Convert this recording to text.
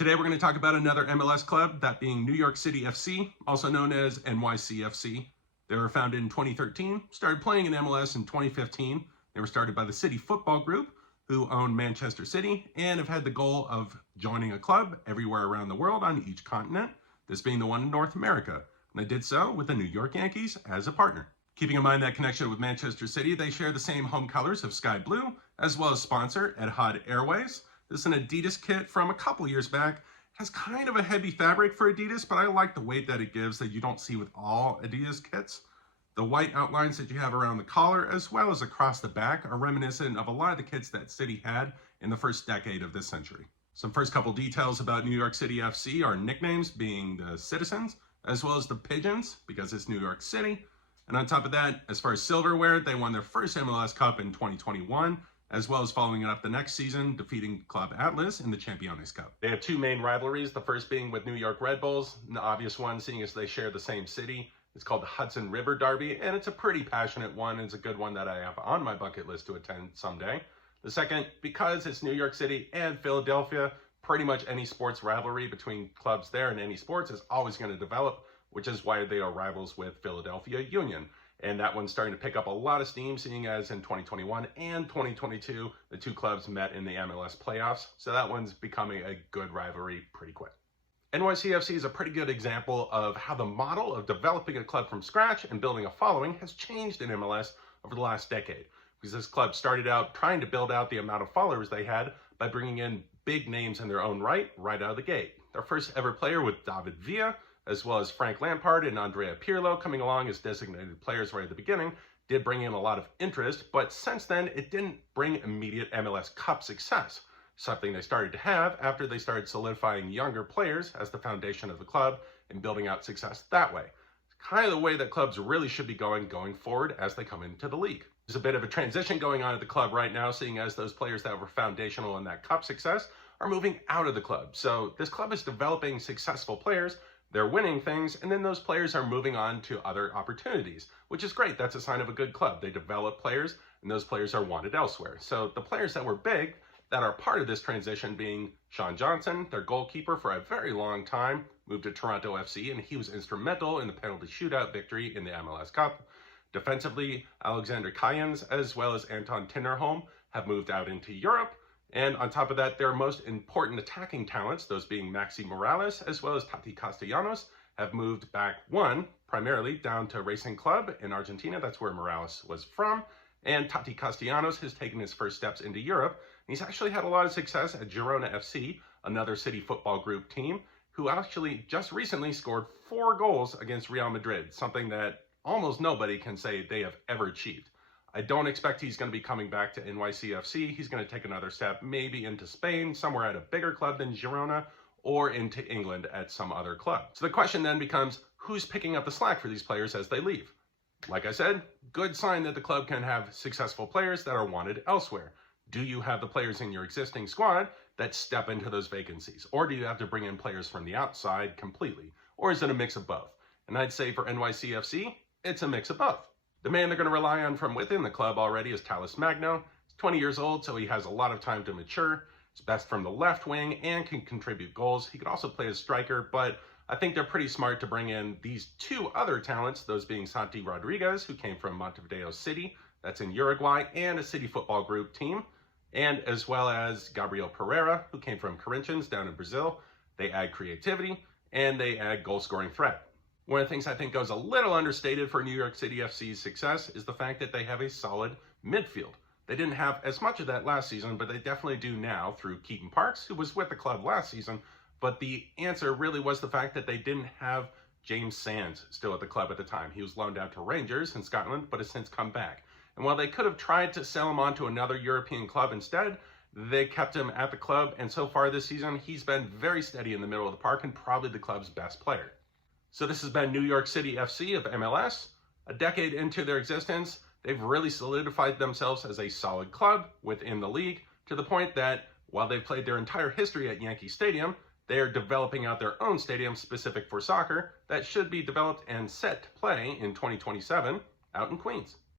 Today we're going to talk about another MLS club, that being New York City FC, also known as NYCFC. They were founded in 2013, started playing in MLS in 2015. They were started by the City Football Group, who own Manchester City, and have had the goal of joining a club everywhere around the world on each continent, this being the one in North America. And they did so with the New York Yankees as a partner. Keeping in mind that connection with Manchester City, they share the same home colors of sky blue, as well as sponsor Etihad Airways. This is an Adidas kit from a couple years back. It has kind of a heavy fabric for Adidas, but I like the weight that it gives that you don't see with all Adidas kits. The white outlines that you have around the collar, as well as across the back, are reminiscent of a lot of the kits that City had in the first decade of this century. Some first couple details about New York City FC are nicknames being the Citizens, as well as the Pigeons, because it's New York City. And on top of that, as far as silverware, they won their first MLS Cup in 2021, as well as following it up the next season, defeating Club Atlas in the Champions Cup. They have two main rivalries, the first being with New York Red Bulls, the obvious one seeing as they share the same city. It's called the Hudson River Derby, and it's a pretty passionate one. It's a good one that I have on my bucket list to attend someday. The second, because it's New York City and Philadelphia, pretty much any sports rivalry between clubs there and any sports is always going to develop, which is why they are rivals with Philadelphia Union. And that one's starting to pick up a lot of steam, seeing as in 2021 and 2022, the two clubs met in the MLS playoffs. So that one's becoming a good rivalry pretty quick. NYCFC is a pretty good example of how the model of developing a club from scratch and building a following has changed in MLS over the last decade. Because this club started out trying to build out the amount of followers they had by bringing in big names in their own right out of the gate. Their first ever player with David Villa, as well as Frank Lampard and Andrea Pirlo coming along as designated players right at the beginning, did bring in a lot of interest, but since then it didn't bring immediate MLS Cup success, something they started to have after they started solidifying younger players as the foundation of the club and building out success that way. It's kind of the way that clubs really should be going forward as they come into the league. There's a bit of a transition going on at the club right now, seeing as those players that were foundational in that Cup success are moving out of the club. So this club is developing successful players, they're winning things, and then those players are moving on to other opportunities, which is great. That's a sign of a good club. They develop players, and those players are wanted elsewhere. So the players that were big, that are part of this transition being Sean Johnson, their goalkeeper for a very long time, moved to Toronto FC, and he was instrumental in the penalty shootout victory in the MLS Cup. Defensively, Alexander Cayens, as well as Anton Tinnerholm, have moved out into Europe. And on top of that, their most important attacking talents, those being Maxi Morales as well as Tati Castellanos, have moved back, one, primarily down to Racing Club in Argentina. That's where Morales was from. And Tati Castellanos has taken his first steps into Europe. He's actually had a lot of success at Girona FC, another City Football Group team, who actually just recently scored 4 goals against Real Madrid, something that almost nobody can say they have ever achieved. I don't expect he's going to be coming back to NYCFC. He's going to take another step, maybe into Spain, somewhere at a bigger club than Girona, or into England at some other club. So the question then becomes, who's picking up the slack for these players as they leave? Like I said, good sign that the club can have successful players that are wanted elsewhere. Do you have the players in your existing squad that step into those vacancies? Or do you have to bring in players from the outside completely? Or is it a mix of both? And I'd say for NYCFC, it's a mix of both. The man they're going to rely on from within the club already is Talles Magno. He's 20 years old, so he has a lot of time to mature. He's best from the left wing and can contribute goals. He could also play as striker, but I think they're pretty smart to bring in these 2 other talents, those being Santi Rodriguez, who came from Montevideo City, that's in Uruguay, and a City Football Group team, and as well as Gabriel Pereira, who came from Corinthians down in Brazil. They add creativity, and they add goal-scoring threat. One of the things I think goes a little understated for New York City FC's success is the fact that they have a solid midfield. They didn't have as much of that last season, but they definitely do now through Keaton Parks, who was with the club last season. But the answer really was the fact that they didn't have James Sands still at the club at the time. He was loaned out to Rangers in Scotland, but has since come back. And while they could have tried to sell him on to another European club instead, they kept him at the club. And so far this season, he's been very steady in the middle of the park and probably the club's best player. So this has been New York City FC of MLS. A decade into their existence, they've really solidified themselves as a solid club within the league, to the point that while they've played their entire history at Yankee Stadium, they are developing out their own stadium specific for soccer that should be developed and set to play in 2027 out in Queens.